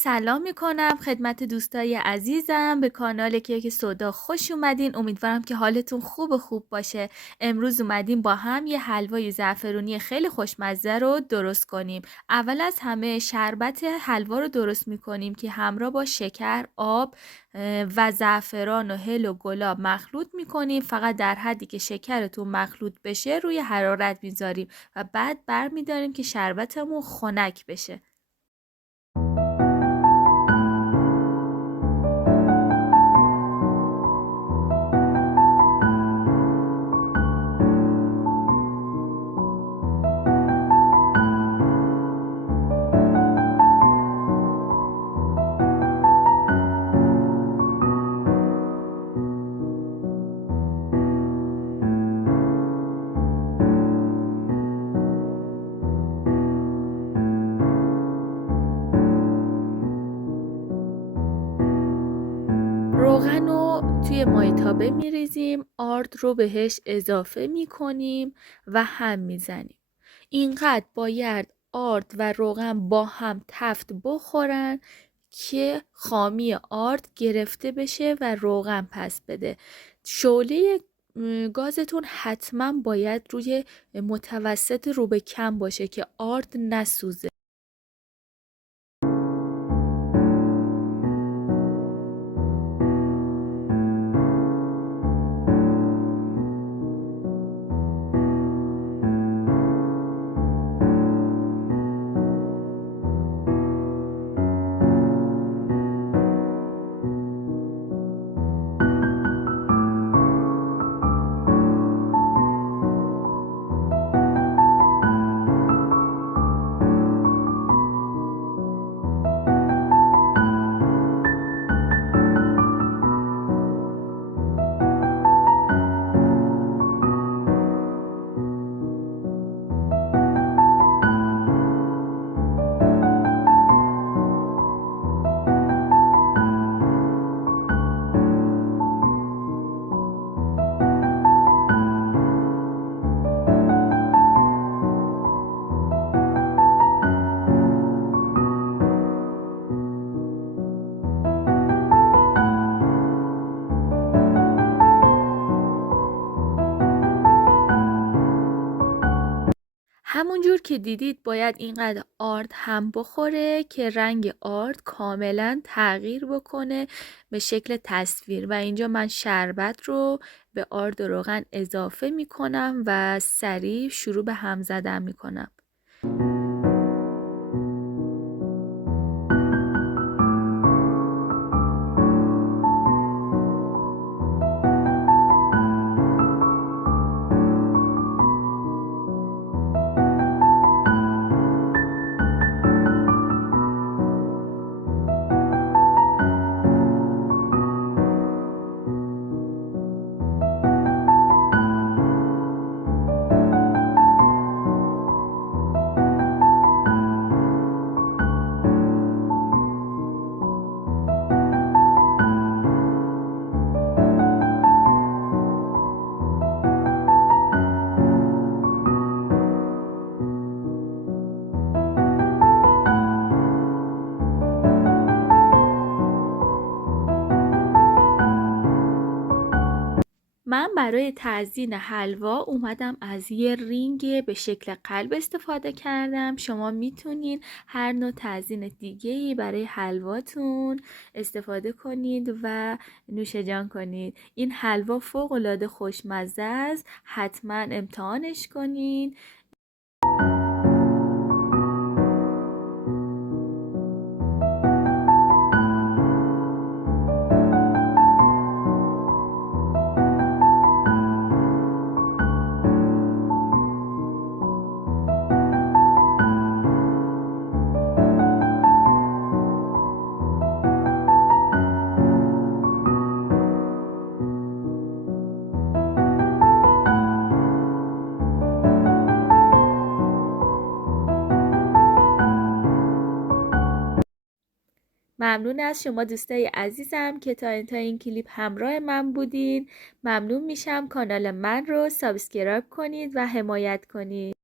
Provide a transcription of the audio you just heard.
سلام میکنم خدمت دوستای عزیزم به کانال کیک سودا خوش اومدین. امیدوارم که حالتون خوب باشه. امروز اومدیم با هم یه حلوای زعفرونی خیلی خوشمزه رو درست کنیم. اول از همه شربت حلوا رو درست میکنیم که همراه با شکر، آب و زعفران و هل و گلاب مخلوط میکنیم. فقط در حدی که شکرتون مخلوط بشه روی حرارت میذاریم و بعد برمیداریم که شربتمون خنک بشه. روغن رو توی مایتابه میریزیم، آرد رو بهش اضافه میکنیم و هم میزنیم. اینقدر باید آرد و روغن با هم تفت بخورن که خامی آرد گرفته بشه و روغن پس بده. شعله گازتون حتما باید روی متوسط رو به کم باشه که آرد نسوزه. همونجور که دیدید باید اینقدر آرد هم بخوره که رنگ آرد کاملا تغییر بکنه به شکل تصویر. و اینجا من شربت رو به آرد و روغن اضافه میکنم و سریع شروع به هم زدن میکنم. من برای تزیین حلوا اومدم از یه رینگ به شکل قلب استفاده کردم. شما میتونید هر نوع تزیین دیگه‌ای برای حلواتون استفاده کنید و نوش جان کنید. این حلوا فوق‌العاده خوشمزه است. حتما امتحانش کنید. ممنون از شما دوستای عزیزم که تا انتهای این کلیپ همراه من بودین. ممنون میشم کانال من رو سابسکرایب کنید و حمایت کنید.